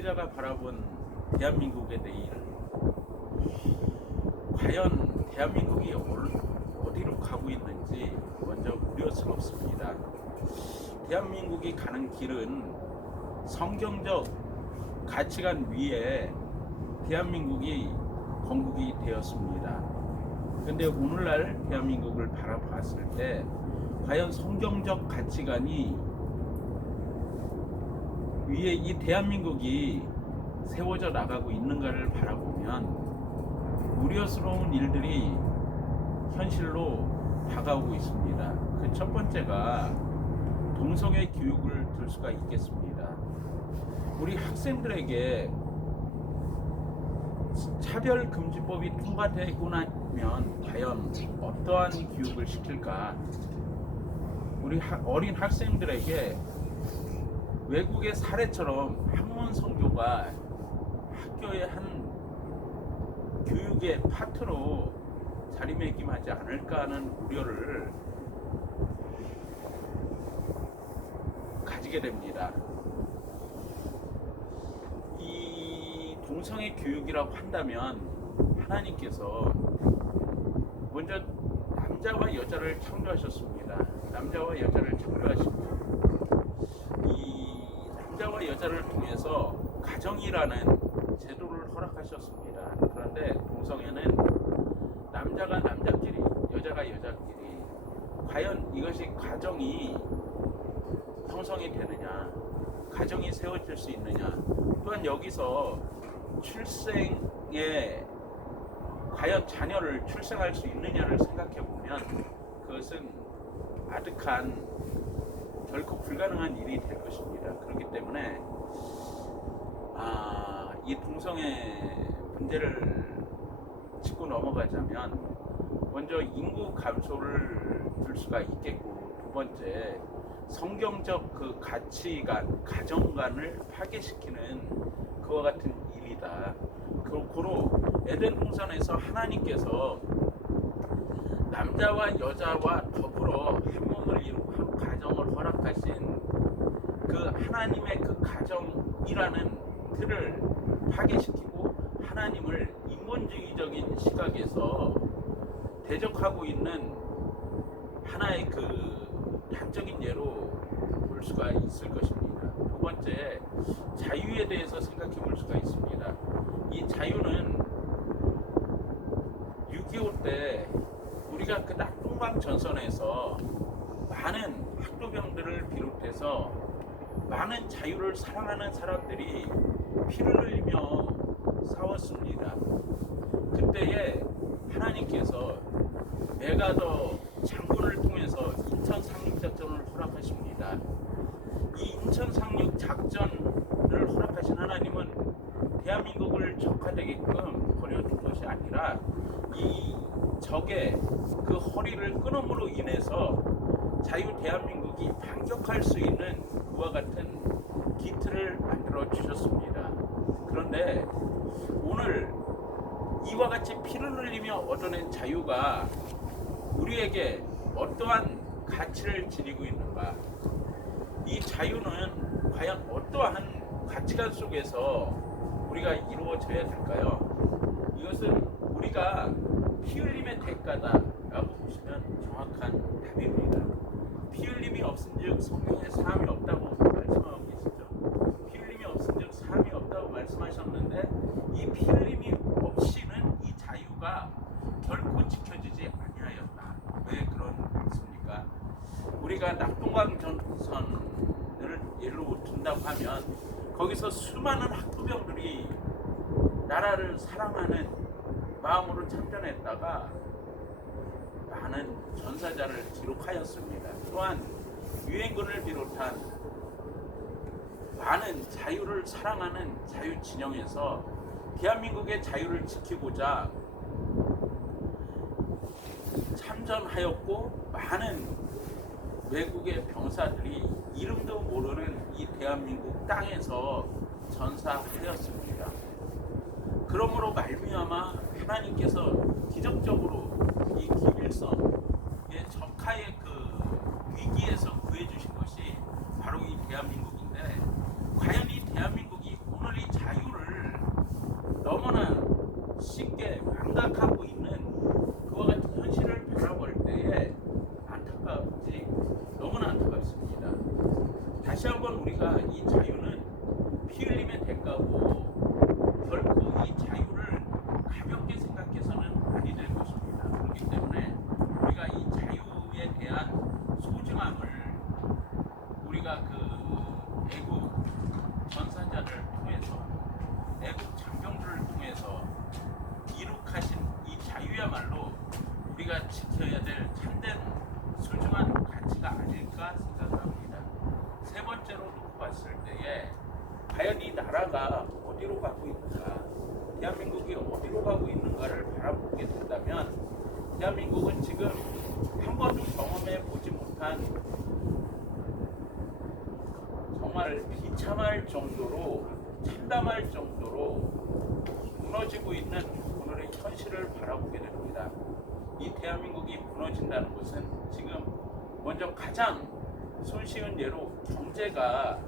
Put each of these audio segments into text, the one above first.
독재자가 바라본 대한민국의 내일 과연 대한민국이 어- 어디로 가고 있는지 먼저 우려스럽습니다. 대한민국이 가는 길은 성경적 가치관 위에 대한민국이 건국이 되었습니다. 근데 오늘날 대한민국을 바라봤을 때 과연 성경적 가치관이 위에 이 대한민국이 세워져 나가고 있는가를 바라보면 우려스러운 일들이 현실로 다가오고 있습니다. 그 첫 번째가 동성애 교육을 들 수가 있겠습니다. 우리 학생들에게 차별금지법이 통과되고 나면 과연 어떠한 교육을 시킬까? 우리 하- 어린 학생들에게 외국의 사례처럼 학문 성교가 학교의 한 교육의 파트로 자리매김하지 않을까 하는 우려를 가지게 됩니다. 이 동성애 교육이라고 한다면 하나님께서 먼저 남자와 여자를 창조하셨습니다. 남자와 여자를 창조하시고 이 남자와 여자를 통해서 가정이라는 제도를 허락하셨습니다. 그런데 동성애는 남자가 남자끼리, 여자가 여자끼리 과연 이것이 가정이 형성이 되느냐, 가정이 세워질 수 있느냐, 또한 여기서 출생에 과연 자녀를 출생할 수 있느냐를 생각해 보면 그것은 아득한 결코 불가능한 일이 될 것입니다. 그렇기 때문에 아, 이 동성애 문제를 짚고 넘어가자면 먼저 인구 감소를 들 수가 있겠고 두 번째 성경적 그 가치관, 가정관을 파괴시키는 그와 같은 일이다. 그렇고 에덴 동산에서 하나님께서 남자와 여자와 더불어 한 몸을 이루고 한 가정을 허락하신 그 하나님의 그 가정이라는 틀을 파괴시키고 하나님을 인본주의적인 시각에서 대적하고 있는 하나의 그 단적인 예로 볼 수가 있을 것입니다. 두 번째, 자유에 대해서 생각해 볼 수가 있습니다. 이 자유는 6.25 때 우리가 그 낙동강 전선에서 많은 학도병들을 비롯해서 많은 자유를 사랑하는 사람들이 피를 흘리며 싸웠습니다. 그때에 하나님께서 메가더 장군을 통해서 인천 상륙 작전을 허락하십니다. 이 인천 상륙 작전을 허락하신 하나님은 대한민국을 적화되게끔 버려둔 것이 아니라 이 적의 그 허리를 끊음으로 인해서 자유 대한민국이 반격할 수 있는 그와 같은 기틀을 만들어 주셨습니다. 그런데 오늘 이와 같이 피를 흘리며 얻어낸 자유가 우리에게 어떠한 가치를 지니고 있는가? 이 자유는 과연 어떠한 가치관 속에서 우리가 이루어져야 될까요? 이것은 우리가 피 흘림의 대가다라고 보시면 정확한 답입니다. 없은즉 성경에 사함이 없다고 말씀하고 계시죠. 피 흘림이 없은즉 사함이 없다고 말씀하셨는데 이피 흘림이 없이는 이 자유가 결코 지켜지지 아니하였다. 왜 그렇습니까? 우리가 낙동강 전선을 예로 든다고 하면 거기서 수많은 학도병들이 나라를 사랑하는 마음으로 참전했다가 많은 전사자를 기록하였습니다. 또한 유엔군을 비롯한 많은 자유를 사랑하는 자유 진영에서 대한민국의 자유를 지키고자 참전하였고 많은 외국의 병사들이 이름도 모르는 이 대한민국 땅에서 전사하였습니다. 그러므로 말미암아 하나님께서 기적적으로 이 김일성의 적하의 그 위기에서 쉽게 망각하고 있는 그와 같은 현실을 바라볼 때에 안타깝지 너무나 안타깝습니다. 다시 한번 우리가 이 자유는 피 흘림의 대가고 가고 있는가, 대한민국이 어디로 가고 있는가를 바라보게 된다면 대한민국은 지금 한 번도 경험해 보지 못한 정말 비참할 정도로 참담할 정도로 무너지고 있는 오늘의 현실을 바라보게 됩니다. 이 대한민국이 무너진다는 것은 지금 먼저 가장 손쉬운 예로 경제가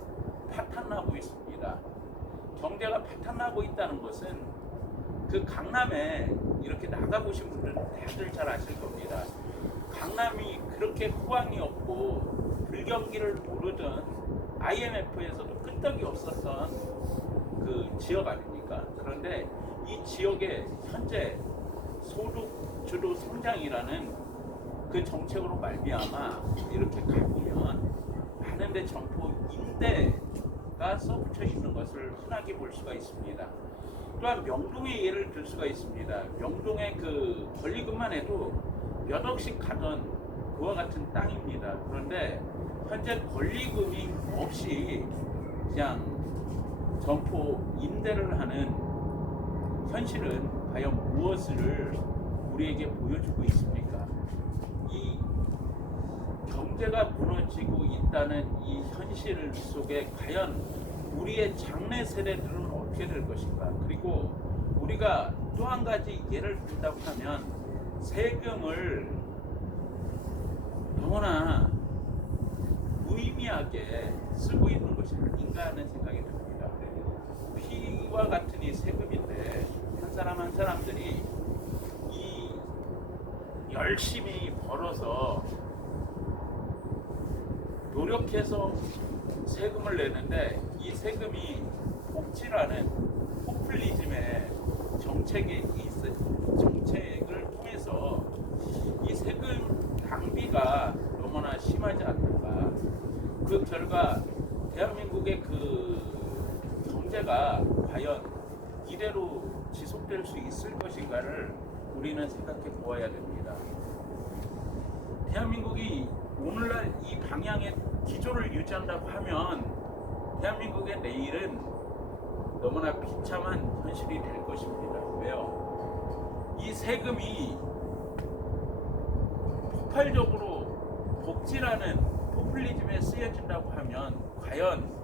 파탄나고 있습니다. 경제가 파탄나고 있다는 것은 그 강남에 이렇게 나가보신 분들은 다들 잘 아실 겁니다. 강남이 그렇게 호황이 없고 불경기를 모르던 IMF에서도 끄떡이 없었던 그 지역 아닙니까? 그런데 이 지역에 현재 소득 주도 성장이라는 그 정책으로 말미암아 이렇게 가보면 많은데 점포 임대 가 써붙여 있는 것을 흔하게 볼 수가 있습니다. 또한 명동의 예를 들 수가 있습니다. 명동의 그 권리금만 해도 몇 억씩 가던 그와 같은 땅입니다. 그런데 현재 권리금이 없이 그냥 점포 임대를 하는 현실은 과연 무엇을 우리에게 보여주고 있습니까? 이 경제가 무너지고 있다는 이 현실 속에 과연 우리의 장래 세대들은 어떻게 될 것인가? 그리고 우리가 또 한 가지 예를 든다고 하면 세금을 너무나 무의미하게 쓰고 있는 것이 아닌가 하는 생각이 듭니다. 피와 같은 이 세금인데 한 사람 한 사람들이 이 열심히 벌어서 노력해서 세금을 내는데 이 세금이 복지라는 포퓰리즘의 정책이 있어 정책을 통해서 이 세금 낭비가 너무나 심하지 않는가 그 결과 대한민국의 그 경제가 과연 이대로 지속될 수 있을 것인가를 우리는 생각해 보아야 됩니다. 대한민국이 오늘날 이 방향의 기조를 유지한다고 하면 대한민국의 내일은 너무나 비참한 현실이 될 것입니다. 왜요? 이 세금이 폭발적으로 복지라는 포퓰리즘에 쓰여진다고 하면 과연